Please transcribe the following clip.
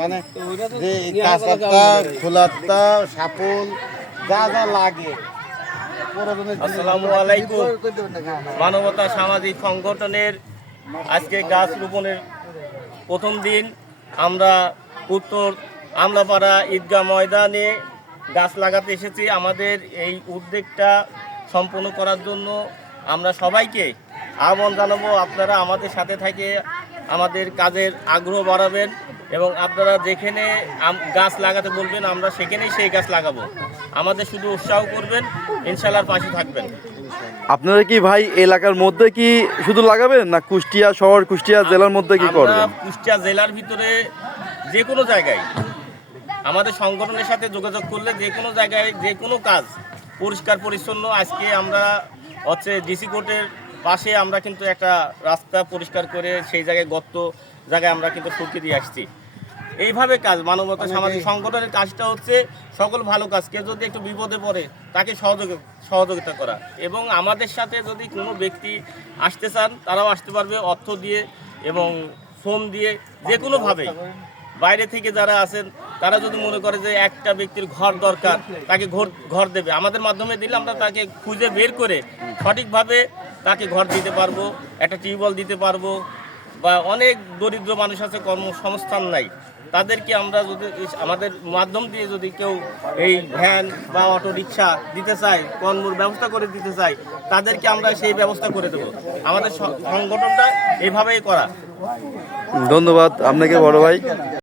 মানে যে কাঁচাটা খোলাটা সাপল যা যা লাগে। আসসালামু আলাইকুম। মানবতা সামাজিক সংগঠনের আজকে গাছ রোপণের প্রথম দিন। আমরা উত্তর আমলাপাড়া ঈদগাহ ময়দানে গাছ লাগাতে এসেছি। আমাদের এই উদ্যোগটা সম্পন্ন করার জন্য আমরা সবাইকে আহ্বান জানাবো, আপনারা আমাদের সাথে থেকে আমাদের কাজের আগ্রহ বাড়াবেন এবং আপনারা যেখানে গাছ লাগাতে বলবেন আমরা সেখানেই সেই গাছ লাগাবো। আমাদের শুধু উৎসাহ করবেন, ইনশাআল্লাহ পাশে থাকবেন। আপনারা কি ভাই এলাকার মধ্যে কি শুধু লাগাবেন, না কুষ্টিয়া শহর, কুষ্টিয়া জেলার মধ্যে কি করবেন? কুষ্টিয়া জেলার ভিতরে যে কোনো জায়গায় আমাদের সংগঠনের সাথে যোগাযোগ করলে যে কোনো জায়গায় যে কোনো কাজ পরিষ্কার পরিচ্ছন্ন। আজকে আমরা ডিসি কোর্টের পাশে আমরা কিন্তু একটা রাস্তা পরিষ্কার করে সেই জায়গায় গর্ত জায়গায় আমরা কিন্তু সরকে দিয়ে আসছি। এইভাবে কাজ মানবতা সামাজিক সংগঠনের কাজটা হচ্ছে সকল ভালো কাজ। কেউ যদি একটু বিপদে পড়ে তাকে সহযোগিতা করা, এবং আমাদের সাথে যদি কোনো ব্যক্তি আসতে চান তারাও আসতে পারবে, অর্থ দিয়ে এবং ফোন দিয়ে। যে কোনোভাবেই বাইরে থেকে যারা আছেন তারা যদি মনে করে যে একটা ব্যক্তির ঘর দরকার, তাকে ঘর দেবে, আমাদের মাধ্যমে দিলে আমরা তাকে খুঁজে বের করে সঠিকভাবে তাকে ঘর দিতে পারবো, একটা টিউবওয়েল দিতে পারবো। বা অনেক দরিদ্র মানুষ আছে, কর্মসংস্থান নাই, তাদেরকে আমরা যদি আমাদের মাধ্যম দিয়ে যদি কেউ এই ভ্যান বা অটো রিক্সা দিতে চায়, কর্মর ব্যবস্থা করে দিতে চায়, তাদেরকে আমরা সেই ব্যবস্থা করে দেবো। আমাদের সংগঠনটা এইভাবেই করা। ধন্যবাদ আপনাকে বড় ভাই।